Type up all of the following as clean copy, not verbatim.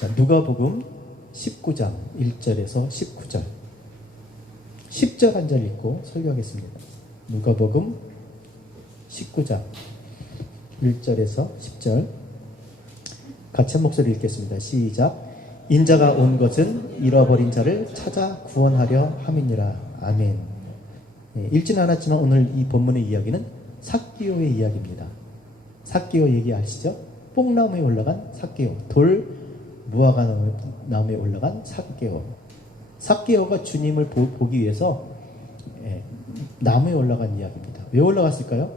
자, 누가복음 19장 1절에서 19절. 10절 한 절 읽고 설교하겠습니다. 누가복음 19장 1절에서 10절. 같이 한 목소리 읽겠습니다. 시작. 인자가 온 것은 잃어버린 자를 찾아 구원하려 함이니라. 아멘. 읽지는 않았지만 오늘 이 본문의 이야기는 삭개오의 이야기입니다. 삭개오 얘기 아시죠? 뽕나무에 올라간 삭개오, 돌 무화과 나무에 올라간 삭개오. 삭개오가 주님을 보기 위해서 나무에 올라간 이야기입니다. 왜 올라갔을까요?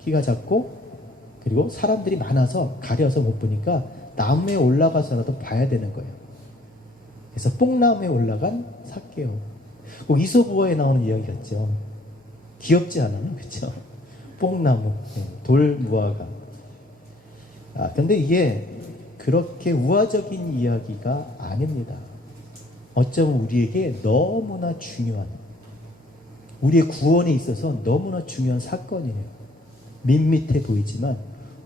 키가 작고 그리고 사람들이 많아서 가려서 못 보니까 나무에 올라가서라도 봐야 되는 거예요. 그래서 뽕나무에 올라간 삭개오. 꼭 이솝우화에 나오는 이야기 같죠? 귀엽지 않아요? 그렇죠? 뽕나무, 돌 무화과. 근데 이게 그렇게 우화적인 이야기가 아닙니다. 어쩌면 우리에게 너무나 중요한, 우리의 구원에 있어서 너무나 중요한 사건이에요. 밋밋해 보이지만,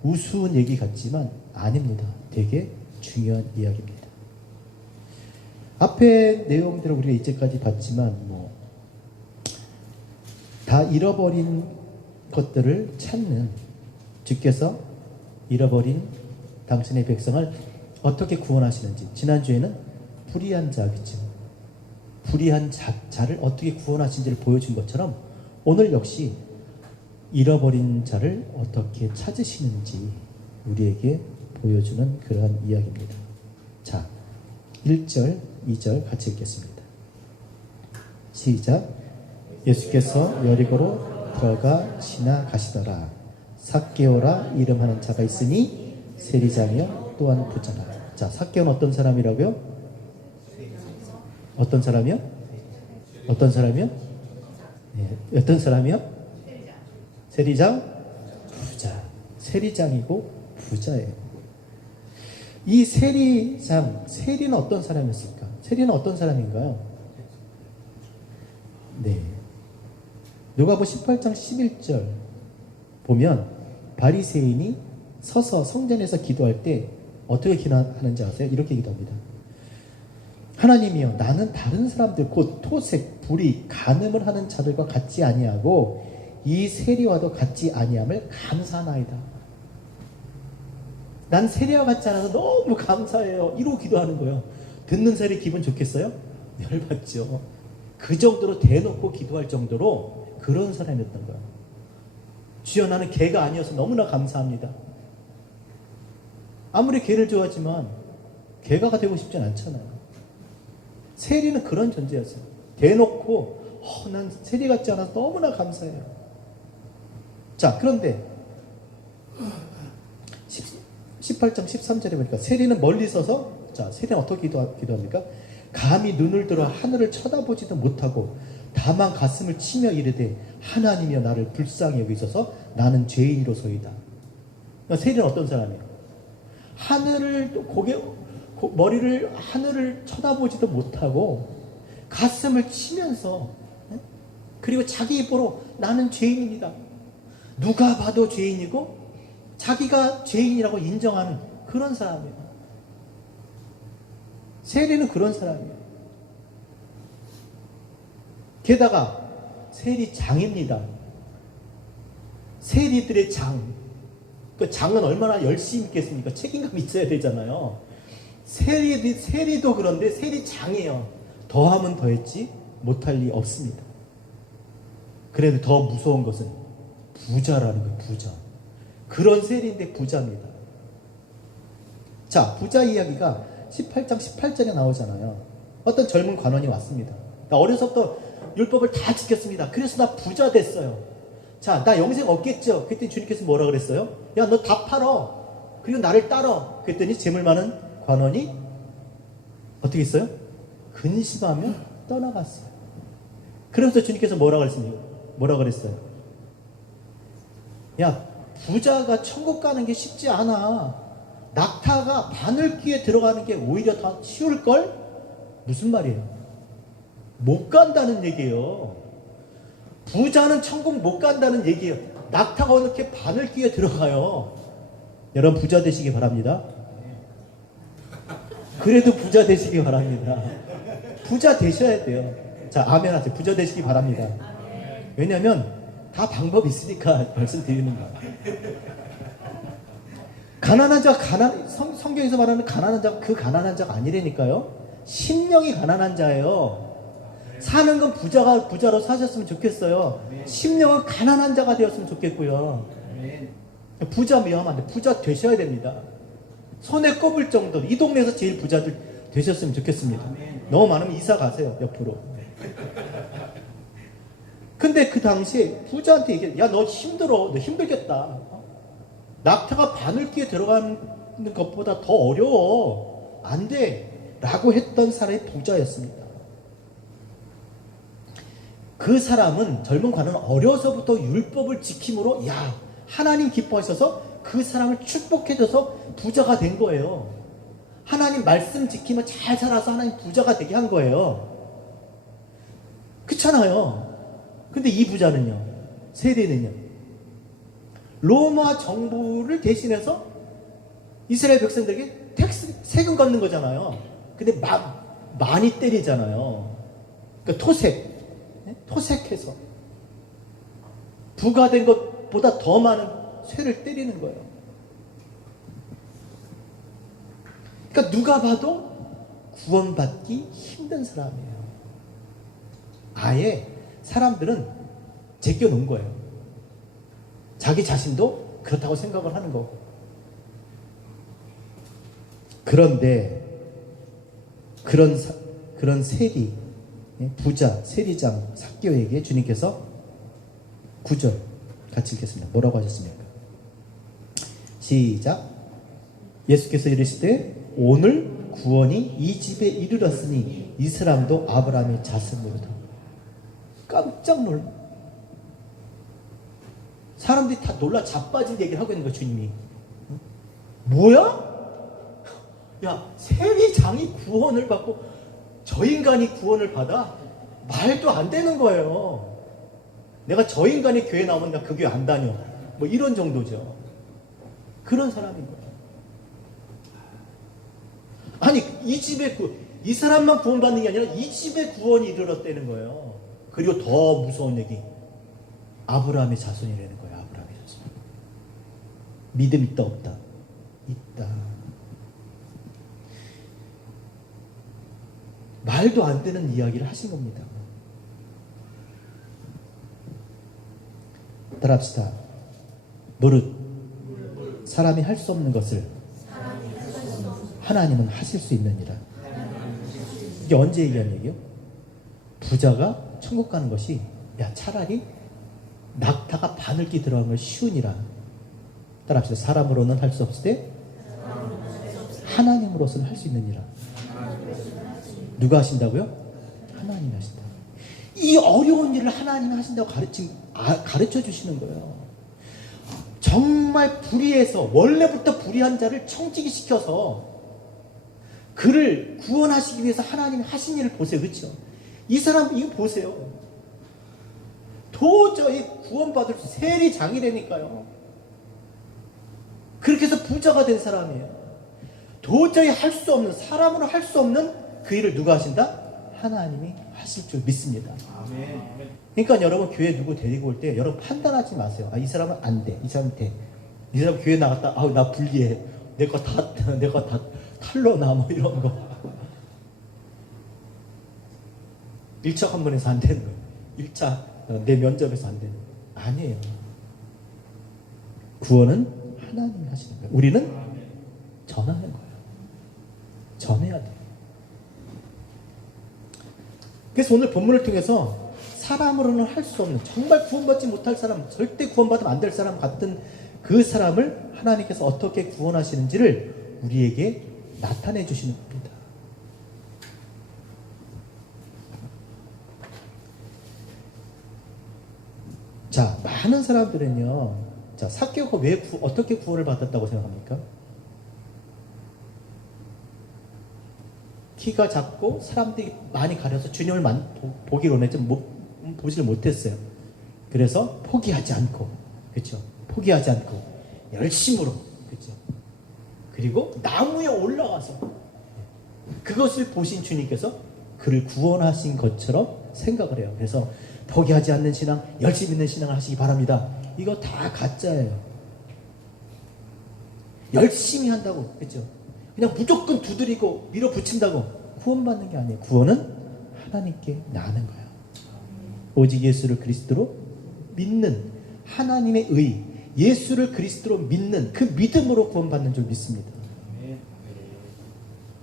우스운 얘기 같지만 아닙니다. 되게 중요한 이야기입니다. 앞에 내용들을 우리가 이제까지 봤지만 다 잃어버린 것들을 찾는, 주께서 잃어버린 당신의 백성을 어떻게 구원하시는지, 지난주에는 불의한 자겠죠. 불의한 자를 어떻게 구원하신지를 보여준 것처럼 오늘 역시 잃어버린 자를 어떻게 찾으시는지 우리에게 보여주는 그러한 이야기입니다. 자, 1절, 2절 같이 읽겠습니다. 시작. 예수께서 여리고로 들어가 지나가시더라. 삭개오라 이름하는 자가 있으니 세리장이요 또한 부자라. 자, 삭개오는 어떤 사람이라고요? 어떤 사람이요? 어떤 사람이요? 네, 어떤 사람이요? 세리장? 부자. 세리장이고 부자예요. 이 세리장, 세리는 어떤 사람이었을까? 세리는 어떤 사람인가요? 네. 누가복음 18장 11절 보면 바리새인이 서서 성전에서 기도할 때 어떻게 기도하는지 아세요? 이렇게 기도합니다. 하나님이여, 나는 다른 사람들 곧 토색, 불의, 간음을 하는 자들과 같지 아니하고 이 세리와도 같지 아니함을 감사하나이다. 난 세리와 같지 않아서 너무 감사해요. 이러고 기도하는 거예요. 듣는 사람이 기분 좋겠어요? 열받죠. 그 정도로 대놓고 기도할 정도로 그런 사람이었던 거예요. 주여, 나는 개가 아니어서 너무나 감사합니다. 아무리 개를 좋아하지만 개가 되고 싶진 않잖아요. 세리는 그런 존재였어요. 대놓고 난 세리 같지 않아서 너무나 감사해요. 자, 그런데 18장 13절에 보니까 세리는 멀리 서서, 자, 세리는 어떻게 기도합니까? 감히 눈을 들어 하늘을 쳐다보지도 못하고 다만 가슴을 치며 이르되 하나님이여, 나를 불쌍히 여기소서, 나는 죄인이로소이다. 그러니까 세리는 어떤 사람이에요? 머리를 하늘을 쳐다보지도 못하고 가슴을 치면서, 그리고 자기 입으로 나는 죄인입니다. 누가 봐도 죄인이고 자기가 죄인이라고 인정하는 그런 사람이에요. 세리는 그런 사람이에요. 게다가 세리장입니다. 세리들의 장. 그 장은 얼마나 열심히 있겠습니까? 책임감이 있어야 되잖아요. 세리도 그런데 세리장이에요. 더하면 더했지 못할 리 없습니다. 그래도 더 무서운 것은 부자라는 거예요. 부자. 그런 세리인데 부자입니다. 자, 부자 이야기가 18장 18절에 나오잖아요. 어떤 젊은 관원이 왔습니다. 나 어려서부터 율법을 다 지켰습니다. 그래서 나 부자 됐어요. 자, 나 영생 얻겠죠? 그랬더니 주님께서 뭐라 그랬어요? 야, 너 다 팔어. 그리고 나를 따라. 그랬더니 재물 많은 관원이 어떻게 했어요? 근심하며 떠나갔어요. 그래서 주님께서 뭐라 그랬어요? 야, 부자가 천국 가는 게 쉽지 않아. 낙타가 바늘귀에 들어가는 게 오히려 더 쉬울걸? 무슨 말이에요? 못 간다는 얘기예요. 부자는 천국 못 간다는 얘기예요. 낙타가 어떻게 바늘귀에 들어가요? 여러분 부자 되시기 바랍니다. 그래도 부자 되시기 바랍니다. 부자 되셔야 돼요. 자, 아멘 하세요. 부자 되시기 바랍니다. 왜냐면 다 방법이 있으니까 말씀드리는 거예요. 가난한 자가 성경에서 말하는 가난한 자가 그 가난한 자가 아니라니까요. 심령이 가난한 자예요. 사는 건 부자로 사셨으면 좋겠어요. 심령은 가난한 자가 되었으면 좋겠고요. 부자 위험한 데 부자 되셔야 됩니다. 손에 꼽을 정도로 이 동네에서 제일 부자들 되셨으면 좋겠습니다. 너무 많으면 이사 가세요, 옆으로. 근데 그 당시에 부자한테 얘기해, 야, 너 힘들어. 너 힘들겠다. 낙타가 바늘귀에 들어가는 것보다 더 어려워. 안 돼. 라고 했던 사람이 부자였습니다. 그 사람은, 젊은 관은 어려서부터 율법을 지킴으로, 야, 하나님 기뻐하셔서 그 사람을 축복해줘서 부자가 된 거예요. 하나님 말씀 지키면 잘 살아서 하나님 부자가 되게 한 거예요. 그렇잖아요. 근데 이 부자는요, 세대는요, 로마 정부를 대신해서 이스라엘 백성들에게 세금 걷는 거잖아요. 근데 많이 때리잖아요. 그러니까 토색해서 부과된 것보다 더 많은 쇠를 때리는 거예요. 그러니까 누가 봐도 구원받기 힘든 사람이에요. 아예 사람들은 제껴놓은 거예요. 자기 자신도 그렇다고 생각을 하는 거고. 그런데 그런 세리, 부자, 세리장 삭개오에게 주님께서 9절 같이 읽겠습니다. 뭐라고 하셨습니까? 시작. 예수께서 이르시되 오늘 구원이 이 집에 이르렀으니 이 사람도 아브라함의 자손이로다. 깜짝 놀라. 사람들이 다 놀라 자빠진 얘기를 하고 있는 거야, 주님이. 뭐야? 야, 세리장이 구원을 받고 저 인간이 구원을 받아? 말도 안 되는 거예요. 내가 저 인간이 교회 나오면 나 그 교회 안 다녀. 뭐 이런 정도죠. 그런 사람인 거예요. 아니, 이 사람만 구원받는 게 아니라 이 집에 구원이 이르렀다는 거예요. 그리고 더 무서운 얘기. 아브라함의 자손이라는 거예요. 아브라함의 자손. 믿음 있다 없다? 있다. 말도 안 되는 이야기를 하신 겁니다. 따라합시다. 무릇 사람이 할 수 없는 것을 하나님은 하실 수 있느니라. 이게 언제 얘기한 얘기요? 부자가 천국 가는 것이, 야, 차라리 낙타가 바늘기 들어간 걸 쉬우니라. 따라합시다. 사람으로는 할 수 없을 때 하나님으로서는 할 수 있느니라. 누가 하신다고요? 하나님이 하신다. 이 어려운 일을 하나님이 하신다고 가르쳐 주시는 거예요. 정말 불의해서, 원래부터 불의한 자를 청지기 시켜서 그를 구원하시기 위해서 하나님이 하신 일을 보세요. 그렇죠? 이 사람 이거 보세요. 도저히 구원받을 세리장이라니까요. 그렇게 해서 부자가 된 사람이에요. 도저히 할 수 없는, 사람으로 할 수 없는 그 일을 누가 하신다? 하나님이 하실 줄 믿습니다. 그러니까 여러분 교회 누구 데리고 올 때 여러분 판단하지 마세요. 아, 이 사람은 안 돼. 이 사람은 돼. 이 사람 교회 나갔다. 아우, 나 불리해. 내가 다 탈러나 뭐 이런 거. 1차 한번에서 안 되는 거예요. 1차 내 면접에서 안 되는 거예요. 아니에요. 구원은 하나님이 하시는 거예요. 우리는 전하는 거예요. 전해야 돼요. 그래서 오늘 본문을 통해서 사람으로는 할 수 없는, 정말 구원받지 못할 사람, 절대 구원받으면 안 될 사람 같은 그 사람을 하나님께서 어떻게 구원하시는지를 우리에게 나타내 주시는 겁니다. 자, 많은 사람들은요, 자, 삭개오가 어떻게 구원을 받았다고 생각합니까? 키가 작고 사람들이 많이 가려서 주님을 보기로 했지만 보지를 못했어요. 그래서 포기하지 않고, 그렇죠? 포기하지 않고 열심으로, 그렇죠? 그리고 나무에 올라가서 그것을 보신 주님께서 그를 구원하신 것처럼 생각을 해요. 그래서 포기하지 않는 신앙, 열심히 있는 신앙을 하시기 바랍니다. 이거 다 가짜예요. 열심히 한다고, 그렇죠? 그냥 무조건 두드리고 밀어붙인다고 구원받는 게 아니에요. 구원은 하나님께 나는 거예요. 오직 예수를 그리스도로 믿는 하나님의 의, 예수를 그리스도로 믿는 그 믿음으로 구원받는 줄 믿습니다.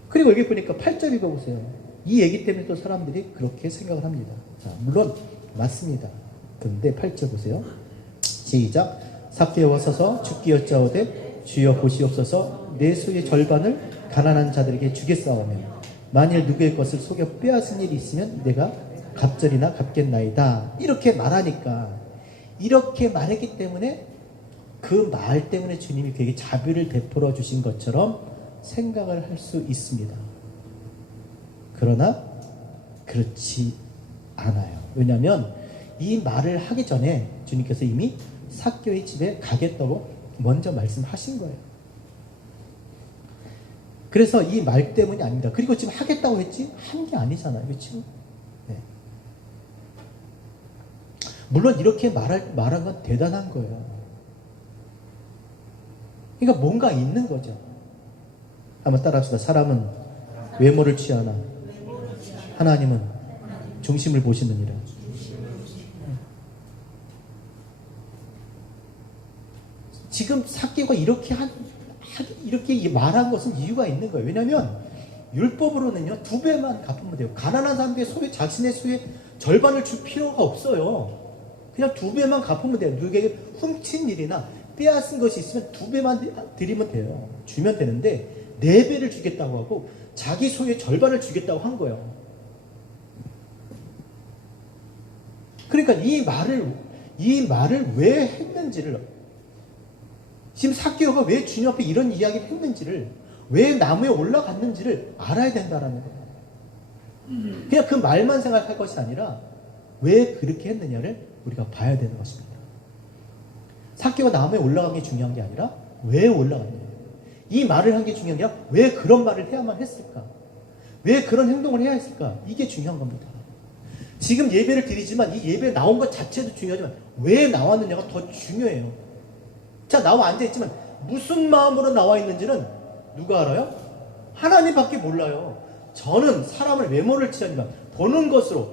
그리고 여기 보니까 8절 읽어보세요. 이 얘기 때문에 또 사람들이 그렇게 생각을 합니다. 자, 물론 맞습니다. 그런데 8절 보세요. 시작. 삭개오가 서서 주께 여짜오되 주여 보시옵소서 내 소유의 절반을 가난한 자들에게 주겠사오며 만일 누구의 것을 속여 빼앗은 일이 있으면 내가 갑절이나 갚겠나이다. 이렇게 말하니까, 이렇게 말했기 때문에 그 말 때문에 주님이 그에게 자비를 베풀어 주신 것처럼 생각을 할 수 있습니다. 그러나 그렇지 않아요. 왜냐하면 이 말을 하기 전에 주님께서 이미 삭개오의 집에 가겠다고 먼저 말씀하신 거예요. 그래서 이 말 때문이 아닙니다. 그리고 지금 하겠다고 했지 한 게 아니잖아요. 그렇죠? 네. 물론 이렇게 말한 건 대단한 거예요. 그러니까 뭔가 있는 거죠. 한번 따라합시다. 사람은 외모를 취하나 하나님은 중심을 보시느니라. 지금 삭개오가 이렇게 말한 것은 이유가 있는 거예요. 왜냐하면 율법으로는요 2배만 갚으면 돼요. 가난한 사람들의 자신의 소유의 절반을 줄 필요가 없어요. 그냥 2배만 갚으면 돼요. 누구에게 훔친 일이나 빼앗은 것이 있으면 2배만 드리면 돼요. 주면 되는데 4배를 주겠다고 하고 자기 소유의 절반을 주겠다고 한 거예요. 그러니까 이 말을 왜 했는지를, 지금 삭개오가 왜 주님 앞에 이런 이야기를 했는지를, 왜 나무에 올라갔는지를 알아야 된다라는 거예요. 그냥 그 말만 생각할 것이 아니라 왜 그렇게 했느냐를 우리가 봐야 되는 것입니다. 삭개오가 나무에 올라간 게 중요한 게 아니라 왜 올라갔느냐, 이 말을 한 게 중요한 게 아니라 왜 그런 말을 해야만 했을까, 왜 그런 행동을 해야 했을까, 이게 중요한 겁니다. 지금 예배를 드리지만 이 예배에 나온 것 자체도 중요하지만 왜 나왔느냐가 더 중요해요. 자, 나와 앉아있지만 무슨 마음으로 나와 있는지는 누가 알아요? 하나님밖에 몰라요. 저는 사람을 외모를 취하니까 보는 것을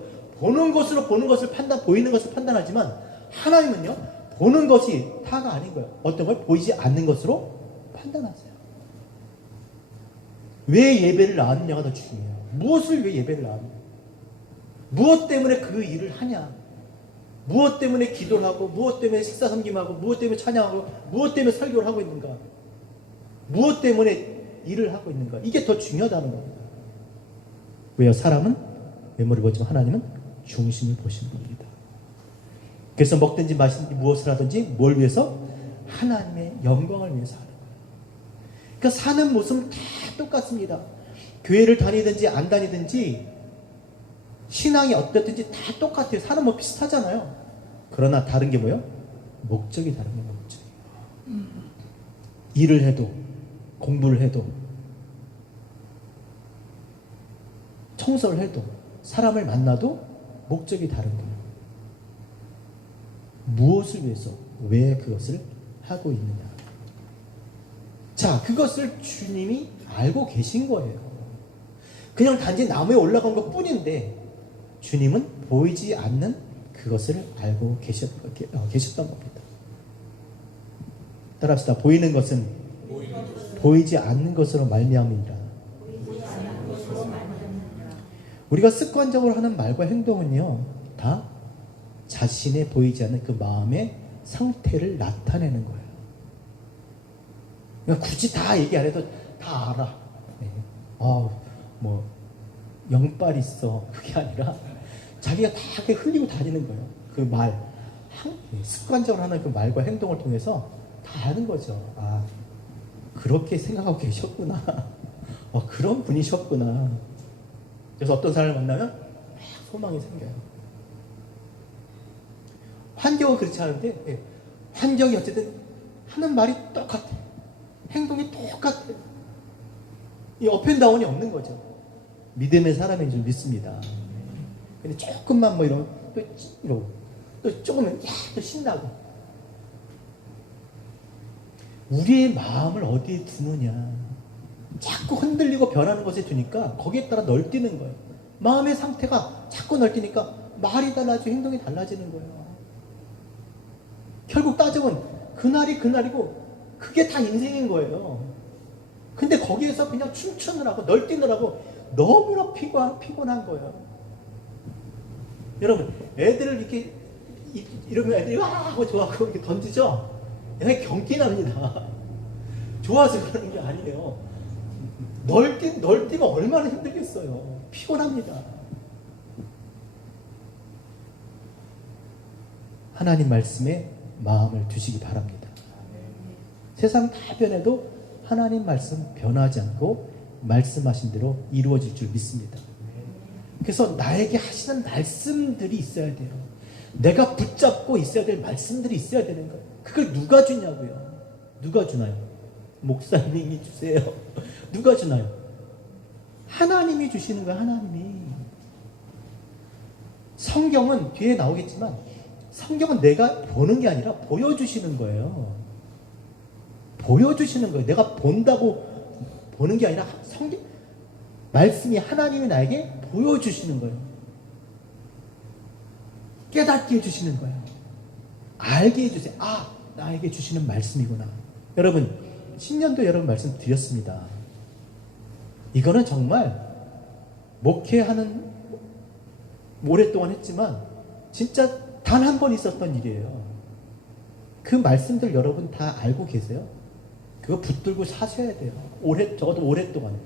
보이는 것을 판단하지만 하나님은요, 보는 것이 다가 아닌 거예요. 어떤 걸 보이지 않는 것으로 판단하세요. 왜 예배를 나왔느냐가 더 중요해요. 무엇을 왜 예배를 나왔느냐, 무엇 때문에 그 일을 하냐, 무엇 때문에 기도를 하고, 무엇 때문에 식사 섬김하고, 무엇 때문에 찬양하고, 무엇 때문에 설교를 하고 있는가, 무엇 때문에 일을 하고 있는가, 이게 더 중요하다는 겁니다. 왜요? 사람은 외모를 보지만 하나님은 중심을 보시는 겁니다. 그래서 먹든지 마시든지 무엇을 하든지 뭘 위해서? 하나님의 영광을 위해서 하는 거예요. 그러니까 사는 모습은 다 똑같습니다. 교회를 다니든지 안 다니든지 신앙이 어떻든지 다 똑같아요. 사는 뭐 비슷하잖아요. 그러나 다른 게 뭐예요? 목적이 다른 거예요. 목적이. 일을 해도, 공부를 해도, 청소를 해도, 사람을 만나도 목적이 다른 거예요. 무엇을 위해서, 왜 그것을 하고 있느냐. 자, 그것을 주님이 알고 계신 거예요. 그냥 단지 나무에 올라간 것 뿐인데 주님은 보이지 않는 그것을 알고 계셨던 겁니다. 따라합시다. 보이는 것은 보이지 않는 것으로 말미암이라. 우리가 습관적으로 하는 말과 행동은요, 다 자신의 보이지 않는 그 마음의 상태를 나타내는 거예요. 그러니까 굳이 다 얘기 안 해도 다 알아. 네. 뭐 영빨 있어, 그게 아니라 자기가 다 이렇게 흘리고 다니는 거예요. 그 말, 습관적으로 하는 그 말과 행동을 통해서 다 아는 거죠. 아, 그렇게 생각하고 계셨구나. 그런 분이셨구나. 그래서 어떤 사람을 만나면 막 소망이 생겨요. 환경은 그렇지 않은데, 환경이 어쨌든 하는 말이 똑같아, 행동이 똑같아. 이 업앤다운이 없는 거죠. 믿음의 사람인 줄 믿습니다. 근데 조금만 뭐 이러면 또 이러고 또 조금은 또 신나고. 우리의 마음을 어디에 두느냐. 자꾸 흔들리고 변하는 것에 두니까 거기에 따라 널뛰는 거예요. 마음의 상태가 자꾸 널뛰니까 말이 달라지고 행동이 달라지는 거예요. 결국 따지면 그날이 그날이고 그게 다 인생인 거예요. 근데 거기에서 그냥 춤추느라고 널뛰느라고 너무나 피곤한 거예요. 여러분, 애들을 이렇게 이러면 애들이 와 하고 좋아하고 이렇게 던지죠? 얘네 경기납니다. 좋아서 그러는 게 아니에요. 널뛰면 얼마나 힘들겠어요. 피곤합니다. 하나님 말씀에 마음을 두시기 바랍니다. 세상 다 변해도 하나님 말씀 변하지 않고 말씀하신 대로 이루어질 줄 믿습니다. 그래서 나에게 하시는 말씀들이 있어야 돼요. 내가 붙잡고 있어야 될 말씀들이 있어야 되는 거예요. 그걸 누가 주냐고요. 누가 주나요? 목사님이 주세요. 누가 주나요? 하나님이 주시는 거예요. 하나님이. 성경은 뒤에 나오겠지만 성경은 내가 보는 게 아니라 보여주시는 거예요. 보여주시는 거예요. 내가 본다고 보는 게 아니라 성경 말씀이 하나님이 나에게 보여주시는 거예요. 깨닫게 해주시는 거예요. 알게 해주세요. 아, 나에게 주시는 말씀이구나. 여러분, 신년도 여러분 말씀 드렸습니다. 이거는 정말 목회하는 오랫동안 했지만 진짜 단 한 번 있었던 일이에요. 그 말씀들 여러분 다 알고 계세요? 그거 붙들고 사셔야 돼요. 적어도 오랫동안.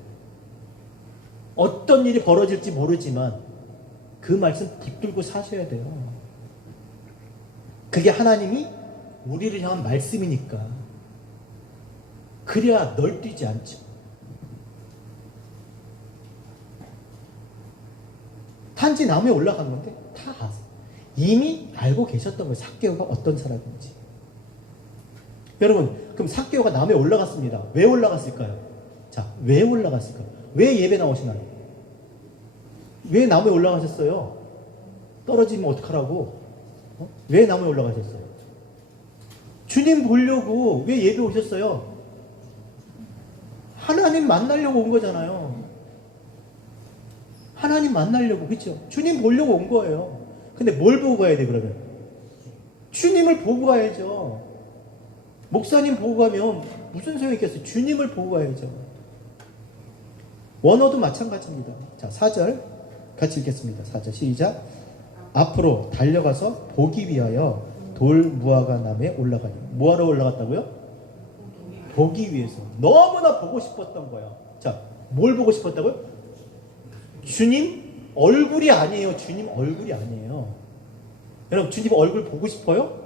어떤 일이 벌어질지 모르지만 그 말씀 붙들고 사셔야 돼요. 그게 하나님이 우리를 향한 말씀이니까. 그래야 널뛰지 않죠. 단지 나무에 올라간 건데 다 이미 알고 계셨던 거예요. 삭개오가 어떤 사람인지. 여러분, 그럼 삭개오가 나무에 올라갔습니다. 왜 올라갔을까요? 자, 왜 올라갔을까요? 왜 예배 나오시나요? 왜 나무에 올라가셨어요? 떨어지면 어떡하라고? 왜 나무에 올라가셨어요? 주님 보려고 왜 예배 오셨어요? 하나님 만나려고 온 거잖아요. 하나님 만나려고, 그렇죠? 주님 보려고 온 거예요. 근데 뭘 보고 가야 돼, 그러면? 주님을 보고 가야죠. 목사님 보고 가면 무슨 소용이 있겠어요? 주님을 보고 가야죠. 원어도 마찬가지입니다. 자, 4절 같이 읽겠습니다. 4절 시작. 앞으로 달려가서 보기 위하여 돌 무화과 나무에 올라가니. 뭐하러 올라갔다고요? 보기 위해서. 너무나 보고 싶었던 거예요. 자, 뭘 보고 싶었다고요? 주님 얼굴이 아니에요. 주님 얼굴이 아니에요. 여러분, 주님 얼굴 보고 싶어요?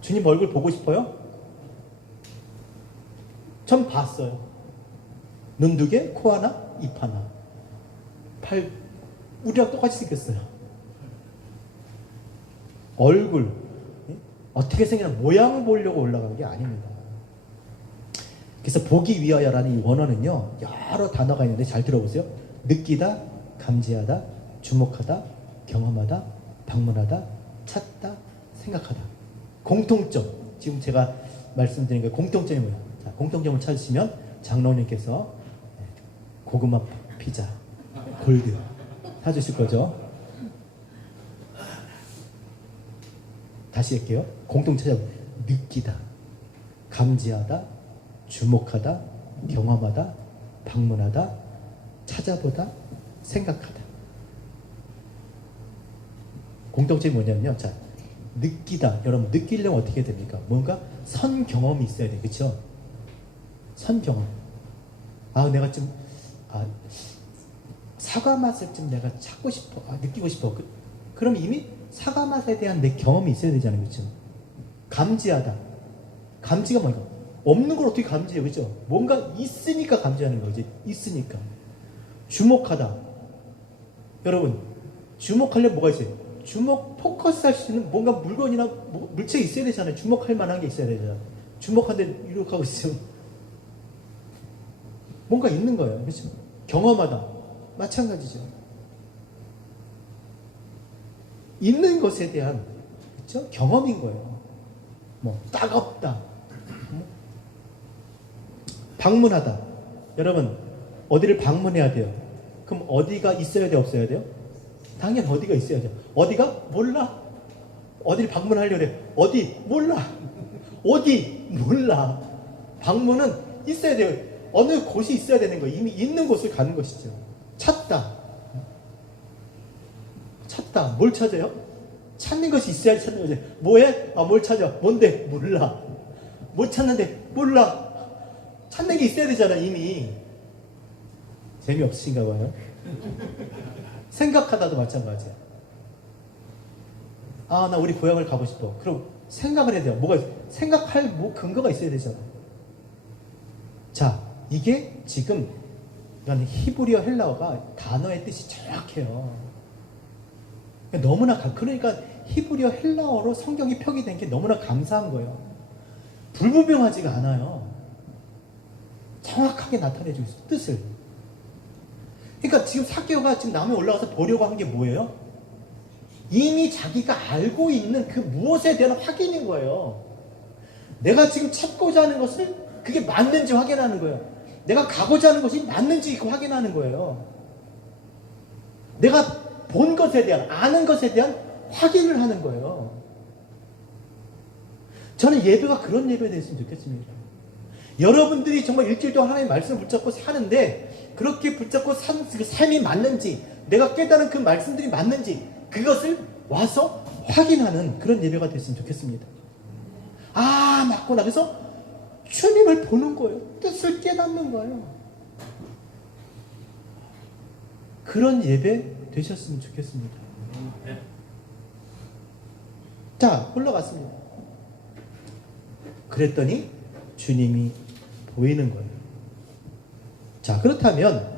주님 얼굴 보고 싶어요? 전 봤어요. 눈 2개, 코 하나, 입 하나. 팔, 우리랑 똑같이 생겼어요. 얼굴, 어떻게 생기나 모양 보려고 올라간 게 아닙니다. 그래서 보기 위하여라는 이 원어는요, 여러 단어가 있는데 잘 들어보세요. 느끼다, 감지하다, 주목하다, 경험하다, 방문하다, 찾다, 생각하다. 공통점. 지금 제가 말씀드린 게 공통점이 뭐예요? 자, 공통점을 찾으시면 장로님께서 고구마 피자, 골드 사주실 거죠? 다시 할게요. 공통 찾아보세요. 느끼다, 감지하다, 주목하다, 경험하다, 방문하다, 찾아보다, 생각하다. 공통점이 뭐냐면요. 자, 느끼다. 여러분, 느끼려면 어떻게 됩니까? 뭔가 선 경험이 있어야 돼. 그쵸? 선 경험. 아, 내가 좀, 사과 맛을 좀 내가 찾고 싶어. 느끼고 싶어. 그럼 이미 사과 맛에 대한 내 경험이 있어야 되잖아요. 그쵸? 감지하다. 감지가 뭔가? 없는 걸 어떻게 감지해요? 그쵸? 뭔가 있으니까 감지하는 거지. 있으니까. 주목하다. 여러분, 주목하려면 뭐가 있어요? 포커스 할 수 있는 뭔가 물건이나 물체가 있어야 되잖아요. 주목할 만한 게 있어야 되잖아요. 주목하는데 이렇게 하고 있으면 뭔가 있는 거예요. 그렇죠? 경험하다. 마찬가지죠. 있는 것에 대한 그렇죠? 경험인 거예요. 뭐 따갑다, 방문하다. 여러분 어디를 방문해야 돼요? 그럼 어디가 있어야 돼, 없어야 돼요? 당연히 어디가 있어야 돼요. 어디가? 몰라. 어디를 방문하려고 그래. 어디? 몰라. 어디? 몰라. 방문은 있어야 돼요. 어느 곳이 있어야 되는 거예요. 이미 있는 곳을 가는 것이죠. 찾다. 뭘 찾아요? 찾는 것이 있어야지 찾는 거죠. 뭐해? 뭘 찾아? 뭔데? 몰라. 뭘 찾는데? 몰라. 찾는 게 있어야 되잖아, 이미. 재미없으신가 봐요. 생각하다도 마찬가지야. 나 우리 고향을 가고 싶어. 그럼 생각을 해야 돼요. 생각할 근거가 있어야 되잖아. 자, 이게 지금 히브리어 헬라어가 단어의 뜻이 정확해요. 너무나 그러니까 히브리어 헬라어로 성경이 표기된 게 너무나 감사한 거예요. 불분명하지가 않아요. 정확하게 나타내주고 있어요. 뜻을. 그러니까 지금 삭개오가 지금 남에 올라가서 보려고 한 게 뭐예요? 이미 자기가 알고 있는 그 무엇에 대한 확인인 거예요. 내가 지금 찾고자 하는 것을 그게 맞는지 확인하는 거예요. 내가 가고자 하는 것이 맞는지 확인하는 거예요. 내가 본 것에 대한, 아는 것에 대한 확인을 하는 거예요. 저는 예배가 그런 예배가 됐으면 좋겠습니다. 여러분들이 정말 일주일 동안 하나님의 말씀을 붙잡고 사는데 그렇게 붙잡고 산 그 삶이 맞는지, 내가 깨달은 그 말씀들이 맞는지 그것을 와서 확인하는 그런 예배가 됐으면 좋겠습니다. 맞구나. 그래서 주님을 보는 거예요. 뜻을 깨닫는 거예요. 그런 예배 되셨으면 좋겠습니다. 자, 올라갔습니다. 그랬더니 주님이 보이는 거예요. 자, 그렇다면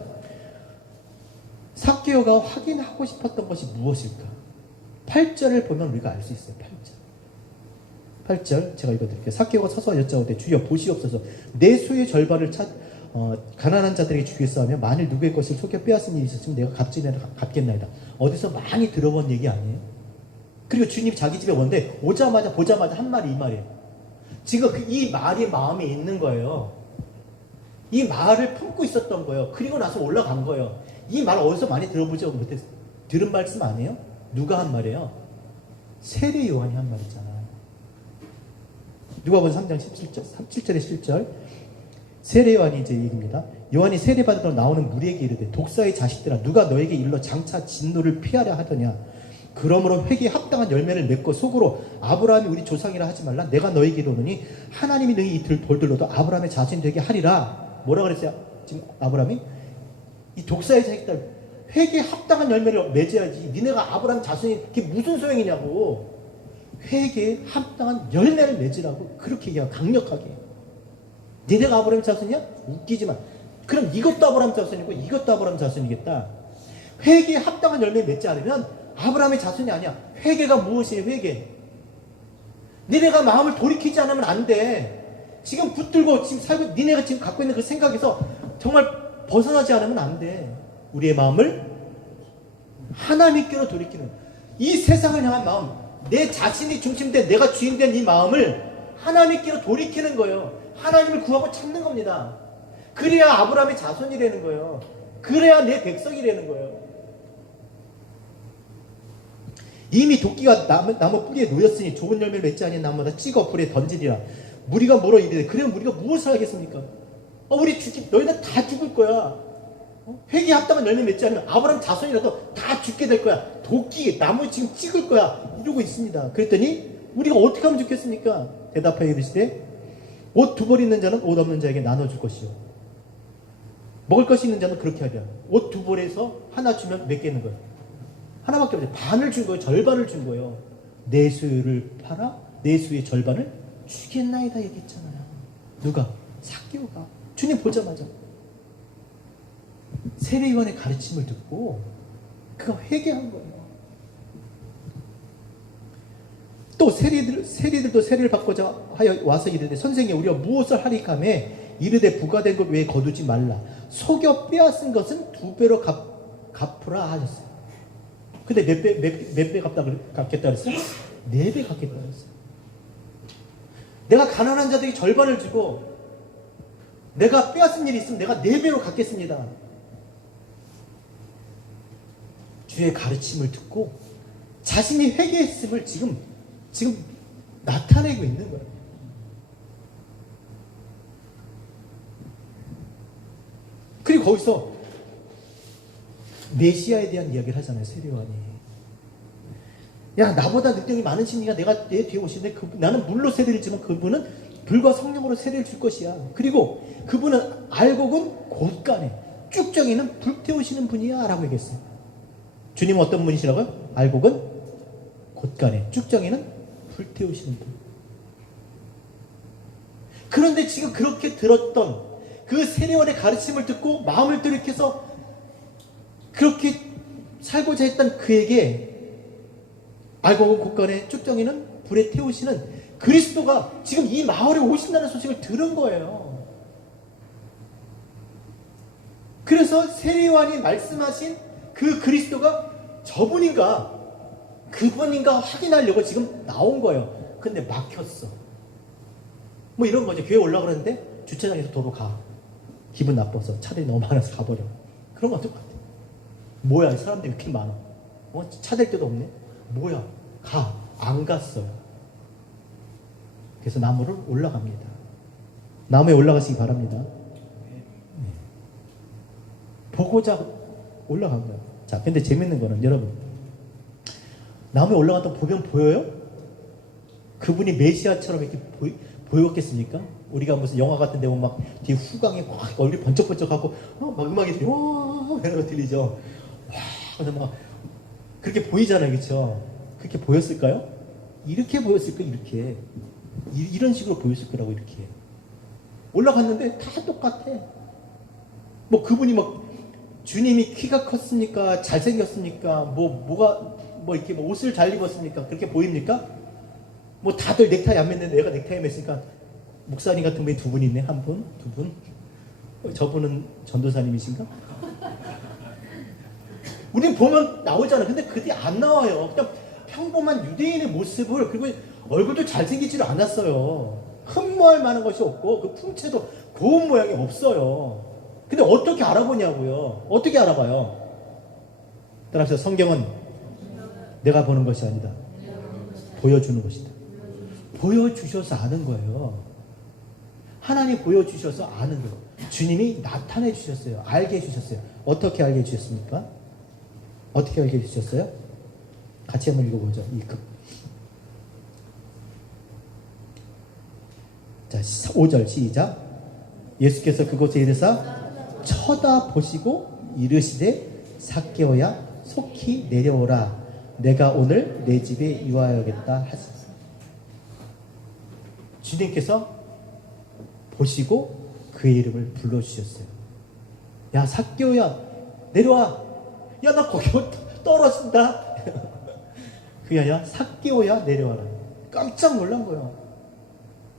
삭개오가 확인하고 싶었던 것이 무엇일까? 8절을 보면 우리가 알 수 있어요. 8절 제가 읽어드릴게요. 삭개오가 서서 여짜오되 주여 보시옵소서, 내 소유의 절반을 가난한 자들에게 주겠어 하며 만일 누구의 것을 속여 빼앗은 일이 있었으면 내가 갚겠나이다. 어디서 많이 들어본 얘기 아니에요? 그리고 주님이 자기 집에 오는데 보자마자 한 말이 이 말이에요. 지금 이 말이 마음에 있는 거예요. 이 말을 품고 있었던 거예요. 그리고 나서 올라간 거예요. 이 말 어디서 많이 들어보지 못해 들은 말씀 아니에요? 누가 한 말이에요? 세례 요한이 한 말이잖아요. 누가복음 3장 17절에 17절. 세례 요한이 이제 얘기입니다. 요한이 세례 받으러 나오는 무리에게 이르되 독사의 자식들아, 누가 너에게 일러 장차 진노를 피하려 하더냐? 그러므로 회개에 합당한 열매를 맺고 속으로 아브라함이 우리 조상이라 하지 말라. 내가 너에게 이르노니 하나님이 너희 이 돌들로도 아브라함의 자손이 되게 하리라. 뭐라 그랬어요? 지금 아브라함이 이 독사의 자식들 회개에 합당한 열매를 맺어야지. 니네가 아브라함 자손이 그게 무슨 소용이냐고. 회개에 합당한 열매를 맺으라고 그렇게 얘기하고 강력하게. 니네가 아브라함 자손이야? 웃기지만 그럼 이것도 아브라함 자손이고 이것도 아브라함 자손이겠다. 회개에 합당한 열매를 맺지 않으면 아브라함의 자손이 아니야. 회개가 무엇이에요? 회개. 니네가 마음을 돌이키지 않으면 안 돼. 지금 붙들고 지금 살고 니네가 지금 갖고 있는 그 생각에서 정말 벗어나지 않으면 안 돼. 우리의 마음을 하나님께로 돌이키는, 이 세상을 향한 마음, 내 자신이 중심된 내가 주인된 이 마음을 하나님께로 돌이키는 거예요. 하나님을 구하고 찾는 겁니다. 그래야 아브라함의 자손이라는 거예요. 그래야 내 백성이라는 거예요. 이미 도끼가 나무 뿌리에 놓였으니 좋은 열매를 맺지 아니한 나무마다 찍어 불에 던지리라. 무리가 뭐라 이르되 그러면 우리가 무엇을 하겠습니까? 우리 너희는 다 죽을 거야. 회개에 합당한 열매 맺지 않으면 아브라함 자손이라도 다 죽게 될 거야. 도끼 나무 지금 찍을 거야. 이러고 있습니다. 그랬더니 우리가 어떻게 하면 좋겠습니까? 대답하여 이르시되 옷 두 벌 있는 자는 옷 없는 자에게 나눠줄 것이요, 먹을 것이 있는 자는 그렇게 하랴. 옷 두 벌에서 하나 주면 몇 개 있는 거예요? 하나밖에 없어요. 반을 준 거예요. 절반을 준 거예요. 내 수유를 팔아 내 수유의 절반을 주겠나이다 얘기했잖아요. 누가? 삭개오가. 주님 보자마자 세례요한의 가르침을 듣고 그가 회개한 거예요. 또 세리들도 세례를 받고자 하여 와서 이르되 선생님 우리가 무엇을 하리까매 이르되 부과된 것 외에 거두지 말라. 속여 빼앗은 것은 2배로 갚으라 하셨어요. 근데 몇 배 갚겠다 그랬어요? 4배 갚겠다 그랬어요. 내가 가난한 자들에게 절반을 주고 내가 빼앗은 일이 있으면 내가 4배로 갚겠습니다. 주의 가르침을 듣고 자신이 회개했음을 지금 나타내고 있는 거예요. 그리고 거기서 메시아에 대한 이야기를 하잖아요. 세례요한이. 야, 나보다 능력이 많으신 이가 내가 내 뒤에 오시는데 나는 물로 세례를 주면 그분은 불과 성령으로 세례를 줄 것이야. 그리고 그분은 알곡은 곳간에 쭉정이는 불태우시는 분이야 라고 얘기했어요. 주님은 어떤 분이시라고요? 알곡은 곳간에 쭉정이는 불태우시는 분. 그런데 지금 그렇게 들었던 그 세례원의 가르침을 듣고 마음을 돌이켜서 그렇게 살고자 했던 그에게 알곡은 곳간에 쭉정이는 불에 태우시는 그리스도가 지금 이 마을에 오신다는 소식을 들은 거예요. 그래서 세례요한이 말씀하신 그 그리스도가 저분인가 그분인가 확인하려고 지금 나온 거예요. 근데 막혔어. 뭐 이런 거죠. 교회 올라가는데 주차장에서 도로 가. 기분 나빠서 차들이 너무 많아서 가버려. 그런 거 똑같아. 뭐야, 사람들이 이렇게 많아. 차 댈 데도 없네. 뭐야, 가. 안 갔어요. 그래서 나무를 올라갑니다. 나무에 올라가시기 바랍니다. 보고자 올라간 거예요. 자, 근데 재밌는 거는 여러분, 나무에 올라갔다 보면 보여요? 그분이 메시아처럼 이렇게 보였겠습니까? 우리가 무슨 영화 같은 데 보면 막 뒤에 후광이 확 얼굴이 번쩍번쩍하고 막 음악이 들리고 와 이런 거 들리죠. 와, 그래서 막 그렇게 보이잖아요, 그렇죠? 그렇게 보였을까요? 이렇게 보였을 거예요, 이렇게. 이런 식으로 보였을 거라고. 이렇게 올라갔는데 다 똑같아. 뭐 그분이 막 주님이 키가 컸습니까? 잘생겼습니까? 뭐가 이렇게 뭐 옷을 잘 입었습니까? 그렇게 보입니까? 뭐 다들 넥타이 안 맸는데 내가 넥타이 맸으니까 목사님 같은 분이 2분 있네. 한 분, 2분. 저분은 전도사님이신가? 우린 보면 나오잖아. 근데 그게 안 나와요. 그냥 평범한 유대인의 모습을, 그리고 얼굴도 잘생기지를 않았어요. 흠모할 만한 것이 없고 그 풍채도 고운 모양이 없어요. 근데 어떻게 알아보냐고요. 어떻게 알아봐요? 따라서 성경은 내가 보는 것이 아니다. 보여주는 것이다. 보여주셔서 아는 거예요. 하나님 보여주셔서 아는 거예요. 주님이 나타내 주셨어요. 알게 해주셨어요. 어떻게 알게 해주셨습니까? 어떻게 알게 해주셨어요? 같이 한번 읽어보죠. 자, 5절 시작. 예수께서 그곳에 이르사 쳐다보시고 이르시되 삭개오야 속히 내려오라. 내가 오늘 내 집에 유하여야겠다 하시니. 주님께서 보시고 그의 이름을 불러주셨어요. 야, 삭개오야 내려와. 야, 나 거기 떨어진다. 그게 아니라 삭개오야 내려와라. 깜짝 놀란 거예요.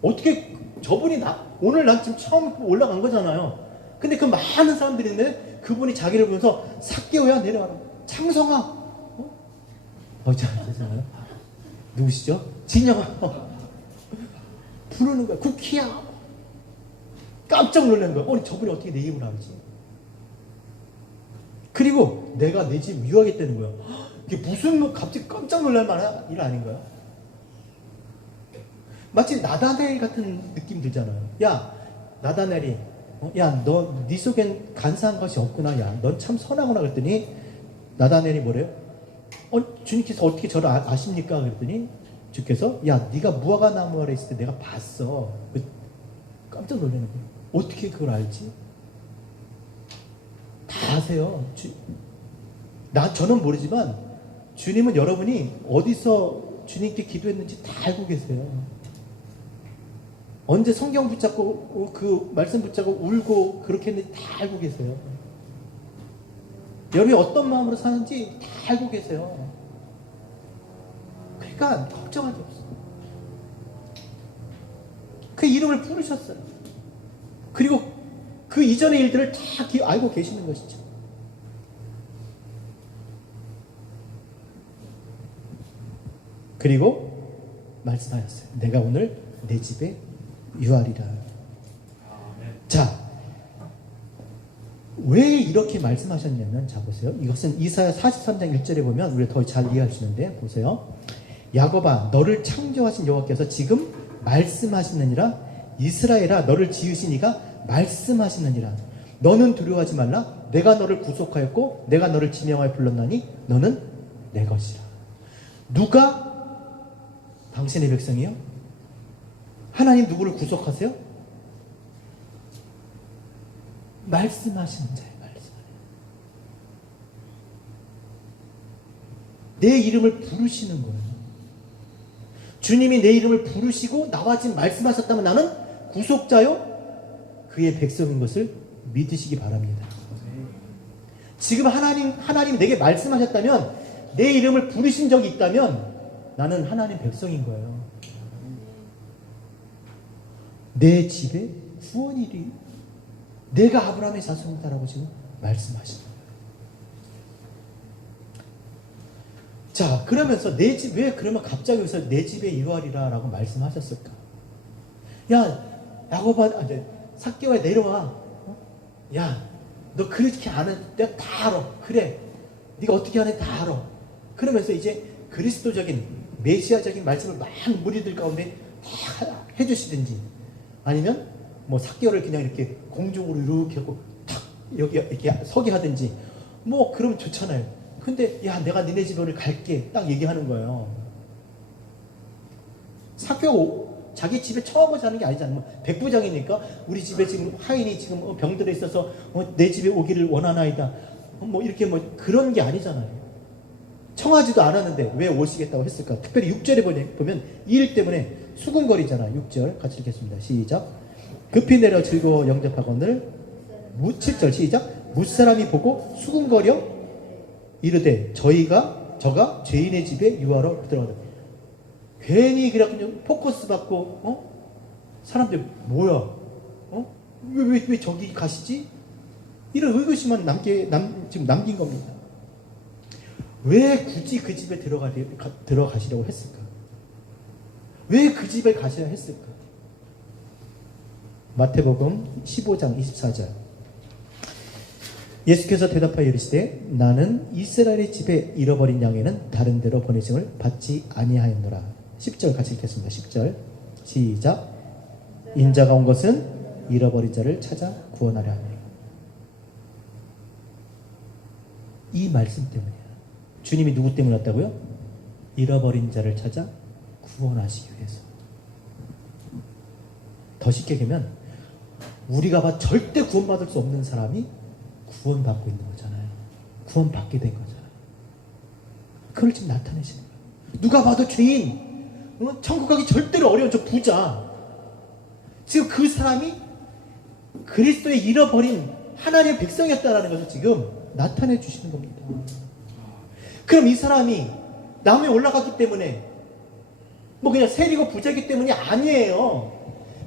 어떻게 저분이 오늘 난 지금 처음 올라간 거잖아요. 근데 그 많은 사람들이 있는데 그분이 자기를 보면서 삭개오야 내려와라. 창성아. 죄송해요. 누구시죠? 진영아. 부르는 거야. 쿠키야. 깜짝 놀란 거야. 저분이 어떻게 내 입을 알지? 그리고 내가 내 집 유하겠다는 거야. 이게 무슨 갑자기 깜짝 놀랄 만한 일 아닌가요? 마치 나다넬 같은 느낌 들잖아요. 야, 나다넬이 야, 네 속엔 간사한 것이 없구나. 야, 넌 참 선하구나. 그랬더니 나다넬이 뭐래요? 주님께서 어떻게 저를 아십니까? 그랬더니 주께서 야, 네가 무화과 나무 아래 있을 때 내가 봤어. 깜짝 놀라는 거예요. 어떻게 그걸 알지? 다 아세요. 저는 모르지만 주님은 여러분이 어디서 주님께 기도했는지 다 알고 계세요. 언제 성경 붙잡고 그 말씀 붙잡고 울고 그렇게 했는지 다 알고 계세요. 여러분이 어떤 마음으로 사는지 다 알고 계세요. 그러니까 걱정하지 없어요. 그 이름을 부르셨어요. 그리고 그 이전의 일들을 다 알고 계시는 것이죠. 그리고 말씀하셨어요. 내가 오늘 내 집에 유하리라. 자, 왜 이렇게 말씀하셨냐면, 자 보세요. 이것은 이사야 43장 1절에 보면 우리가 더 잘 이해할 수 있는데, 보세요. 야곱아, 너를 창조하신 여호와께서 지금 말씀하시느니라. 이스라엘아, 너를 지으신 이가 말씀하시느니라. 너는 두려워하지 말라. 내가 너를 구속하였고 내가 너를 지명하여 불렀나니 너는 내 것이라. 누가 당신의 백성이요? 하나님 누구를 구속하세요? 말씀하시는 자예요. 내 이름을 부르시는 거예요. 주님이 내 이름을 부르시고 나와 지금 말씀하셨다면 나는 구속자요 그의 백성인 것을 믿으시기 바랍니다. 지금 하나님 내게 말씀하셨다면, 내 이름을 부르신 적이 있다면 나는 하나님 백성인 거예요. 내 집에 구원이리. 내가 아브라함의 자손이다라고 지금 말씀하시는 거예요. 자, 그러면서 내 집, 왜 그러면 갑자기 여기서 내 집에 유하리라 라고 말씀하셨을까? 야, 야곱아, 삭개오야 내려와. 야, 너 그렇게 안 해. 내가 다 알아. 그래. 네가 어떻게 하는지 다 알아. 그러면서 이제 그리스도적인 메시아적인 말씀을 많은 무리들 가운데 다 해주시든지, 아니면 뭐 삭개오를 그냥 이렇게 공중으로 이렇게 하고 탁 여기 이렇게 서게 하든지, 뭐 그러면 좋잖아요. 근데 야, 내가 니네 집으로 갈게 딱 얘기하는 거예요. 삭개오 자기 집에 처음 오지 않은 게 아니잖아요. 뭐 백부장이니까 우리 집에 지금 하인이 지금 병들어 있어서 내 집에 오기를 원하나이다. 뭐 이렇게 뭐 그런 게 아니잖아요. 청하지도 않았는데 왜 오시겠다고 했을까? 특별히 6절에 보면 이 일 때문에 수군거리잖아. 6절 같이 읽겠습니다. 시작. 급히 내려 즐거워 영접하거늘. 7절 시작. 무사람이 보고 수군거려 이르되 저가 죄인의 집에 유하러 들어가다. 괜히 그냥 포커스 받고, 사람들 뭐야? 왜 저기 가시지? 이런 의구심만 지금 남긴 겁니다. 왜 굳이 그 집에 들어가시려고 했을까? 왜 그 집에 가셔야 했을까? 마태복음 15장 24절. 예수께서 대답하여 이르시되 나는 이스라엘의 집에 잃어버린 양에는 다른 데로 보내심을 받지 아니하였노라. 10절 같이 읽겠습니다. 10절 시작. 인자가 온 것은 잃어버린 자를 찾아 구원하려 하니. 이 말씀 때문이야. 주님이 누구 때문에 왔다고요? 잃어버린 자를 찾아 구원하시기 위해서. 더 쉽게 얘기하면 우리가 봐 절대 구원받을 수 없는 사람이 구원받고 있는 거잖아요. 구원받게 된 거잖아요. 그걸 지금 나타내시는 거예요. 누가 봐도 죄인, 천국 가기 절대로 어려운 저 부자, 지금 그 사람이 그리스도의 잃어버린 하나님의 백성이었다는 것을 지금 나타내 주시는 겁니다. 그럼 이 사람이 나무에 올라갔기 때문에 뭐 그냥 세리고 부자이기 때문이 아니에요.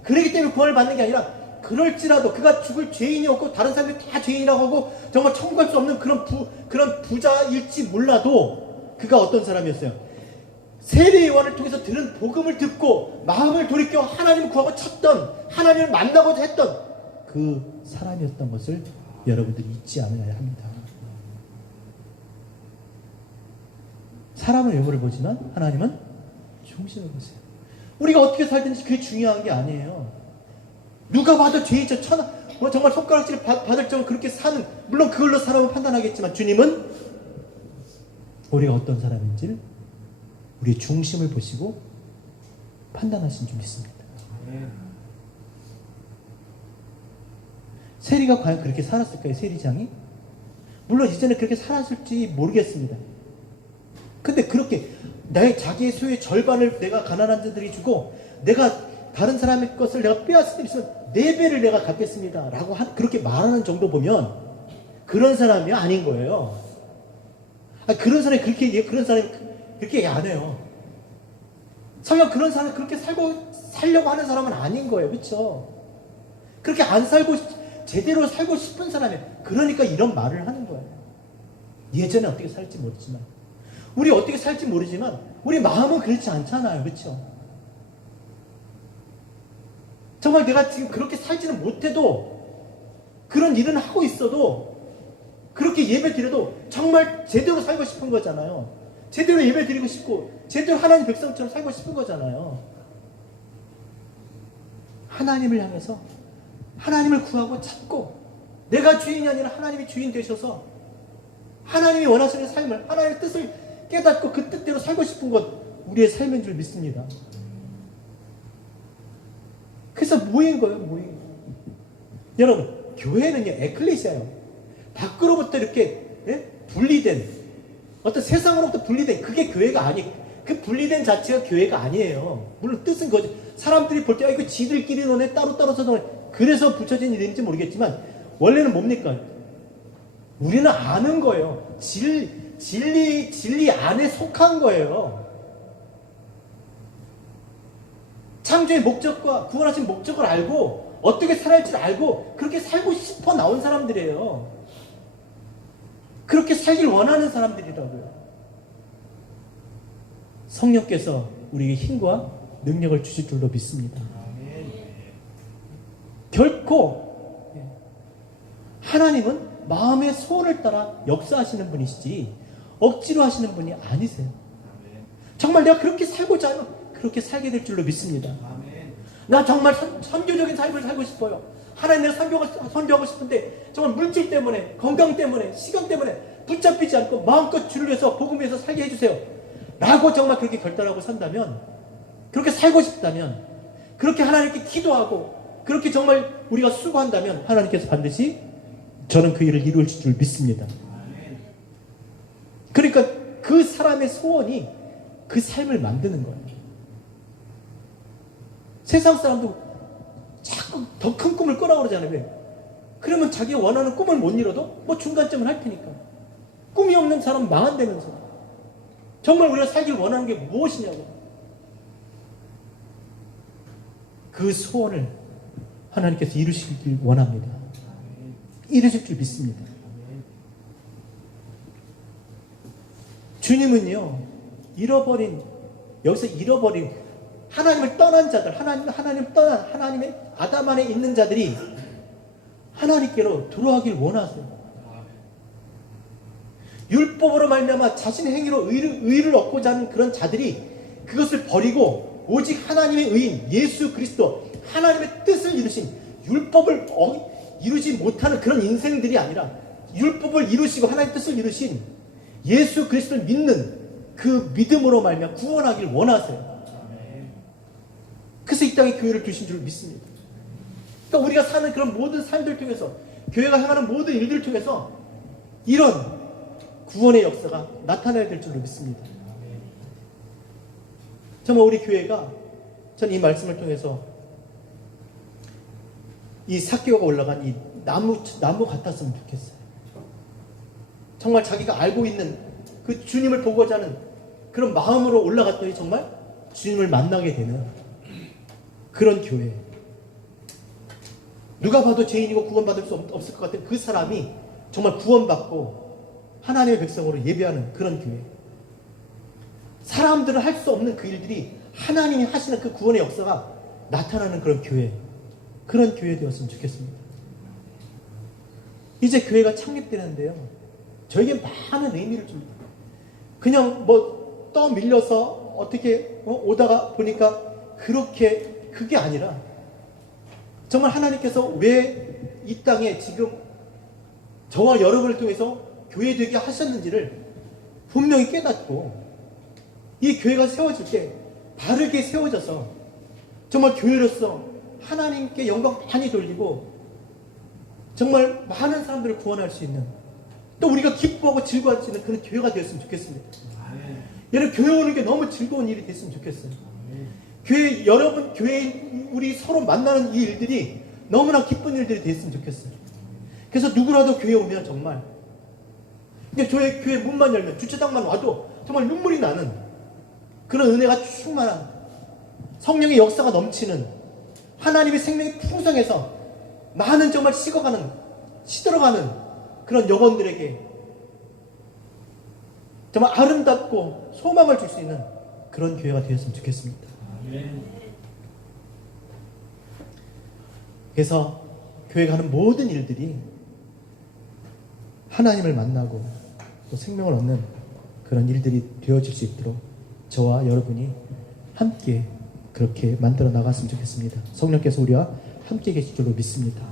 그러기 때문에 구원을 받는 게 아니라, 그럴지라도 그가 죽을 죄인이었고 다른 사람들이 다 죄인이라고 하고 정말 천국 갈 수 없는 그런 부자일지 몰라도, 그가 어떤 사람이었어요? 세례 요한을 통해서 들은 복음을 듣고 마음을 돌이켜 하나님을 구하고 쳤던, 하나님을 만나고자 했던 그 사람이었던 것을 여러분들이 잊지 않아야 합니다. 사람은 외모를 보지만 하나님은 중심을 보세요. 우리가 어떻게 살든지 그게 중요한 게 아니에요. 누가 봐도 죄인저 정말 손가락질 받을 정도로 그렇게 사는, 물론 그걸로 사람을 판단하겠지만 주님은 우리가 어떤 사람인지를, 우리의 중심을 보시고 판단하신 줄 믿습니다. 세리가 과연 그렇게 살았을까요? 세리장이? 물론 이제는 그렇게 살았을지 모르겠습니다. 근데 그렇게 자기의 소유의 절반을 내가 가난한 자들이 주고, 내가 다른 사람의 것을 내가 빼앗을 때 있으면 4배를 내가 갚겠습니다 라고 그렇게 말하는 정도 보면 그런 사람이 아닌 거예요. 그런 사람이 그렇게 얘기 안 해요. 설령 그런 사람이 그렇게 살려고 하는 사람은 아닌 거예요. 그렇죠? 그렇게 안 살고 제대로 살고 싶은 사람이, 그러니까 이런 말을 하는 거예요. 예전에 어떻게 살지 모르지만 우리 어떻게 살지 모르지만 우리 마음은 그렇지 않잖아요. 그렇죠? 정말 내가 지금 그렇게 살지는 못해도 그런 일은 하고 있어도 그렇게 예배 드려도 정말 제대로 살고 싶은 거잖아요. 제대로 예배 드리고 싶고 제대로 하나님 백성처럼 살고 싶은 거잖아요. 하나님을 향해서 하나님을 구하고 찾고 내가 주인이 아니라 하나님이 주인 되셔서 하나님이 원하시는 삶을 하나님의 뜻을 깨닫고 그 뜻대로 살고 싶은 것 우리의 삶인 줄 믿습니다. 그래서 모인 거예요. 모인. 여러분 교회는요 에클레시아예요. 밖으로부터 이렇게 분리된 어떤 세상으로부터 분리된 그게 교회가 아니. 그 분리된 자체가 교회가 아니에요. 물론 뜻은 거죠. 사람들이 볼 때 이거 지들끼리 노네 따로 노네 그래서 붙여진 이름인지 모르겠지만 원래는 뭡니까? 우리는 아는 거예요. 진리 안에 속한 거예요. 창조의 목적과 구원하신 목적을 알고 어떻게 살아야할지를 알고 그렇게 살고 싶어 나온 사람들이에요. 그렇게 살길 원하는 사람들이라고요. 성령께서 우리에게 힘과 능력을 주실 줄로 믿습니다. 결코 하나님은 마음의 소원을 따라 역사하시는 분이시지 억지로 하시는 분이 아니세요. 정말 내가 그렇게 살고자 하면 그렇게 살게 될 줄로 믿습니다. 나 정말 선교적인 삶을 살고 싶어요. 하나님 내가 선교하고 싶은데 정말 물질 때문에 건강 때문에 시간 때문에 붙잡히지 않고 마음껏 주를 위해서 복음 위해서 살게 해주세요 라고 정말 그렇게 결단하고 산다면 그렇게 살고 싶다면 그렇게 하나님께 기도하고 그렇게 정말 우리가 수고한다면 하나님께서 반드시 저는 그 일을 이루실 줄 믿습니다. 그러니까 그 사람의 소원이 그 삶을 만드는 거예요. 세상 사람도 자꾸 더 큰 꿈을 꾸라고 그러잖아요. 왜? 그러면 자기가 원하는 꿈을 못 이뤄도 뭐 중간점을 할 테니까. 꿈이 없는 사람 망한다면서. 정말 우리가 살길 원하는 게 무엇이냐고. 그 소원을 하나님께서 이루시길 원합니다. 이루실 줄 믿습니다. 주님은요, 여기서 잃어버린 하나님을 떠난 자들, 하나님을 떠난 하나님의 아담 안에 있는 자들이 하나님께로 돌아가길 원하세요. 율법으로 말미암아 자신의 행위로 의를 얻고자 하는 그런 자들이 그것을 버리고 오직 하나님의 의인 예수 그리스도 하나님의 뜻을 이루신 율법을 이루지 못하는 그런 인생들이 아니라 율법을 이루시고 하나님의 뜻을 이루신 예수 그리스도를 믿는 그 믿음으로 말미암아 구원하길 원하세요. 그래서 이 땅에 교회를 주신 줄 믿습니다. 그러니까 우리가 사는 그런 모든 삶들 통해서 교회가 행하는 모든 일들을 통해서 이런 구원의 역사가 나타나야 될 줄로 믿습니다. 정말 우리 교회가 전 이 말씀을 통해서 이 삭개오가 올라간 이 나무 같았으면 좋겠어요. 정말 자기가 알고 있는 그 주님을 보고자 하는 그런 마음으로 올라갔더니 정말 주님을 만나게 되는 그런 교회. 누가 봐도 죄인이고 구원받을 수 없을 것 같은 그 사람이 정말 구원받고 하나님의 백성으로 예배하는 그런 교회. 사람들은 할 수 없는 그 일들이 하나님이 하시는 그 구원의 역사가 나타나는 그런 교회. 그런 교회 되었으면 좋겠습니다. 이제 교회가 창립되는데요. 저에게 많은 의미를 줍니다. 그냥 뭐 떠밀려서 어떻게 오다가 보니까 그게 아니라 정말 하나님께서 왜 이 땅에 지금 저와 여러분을 통해서 교회 되게 하셨는지를 분명히 깨닫고 이 교회가 세워질 때 바르게 세워져서 정말 교회로서 하나님께 영광 많이 돌리고 정말 많은 사람들을 구원할 수 있는 또 우리가 기뻐하고 즐거워할 수 있는 그런 교회가 되었으면 좋겠습니다. 여러분 교회 오는 게 너무 즐거운 일이 됐으면 좋겠어요. 교회 여러분 교회 우리 서로 만나는 이 일들이 너무나 기쁜 일들이 됐으면 좋겠어요. 그래서 누구라도 교회 오면 정말 저희 교회 문만 열면 주차장만 와도 정말 눈물이 나는 그런 은혜가 충만한 성령의 역사가 넘치는 하나님의 생명이 풍성해서 많은 정말 시들어가는 그런 영혼들에게 정말 아름답고 소망을 줄 수 있는 그런 교회가 되었으면 좋겠습니다. 그래서 교회가 하는 모든 일들이 하나님을 만나고 또 생명을 얻는 그런 일들이 되어질 수 있도록 저와 여러분이 함께 그렇게 만들어 나갔으면 좋겠습니다. 성령께서 우리와 함께 계실 줄로 믿습니다.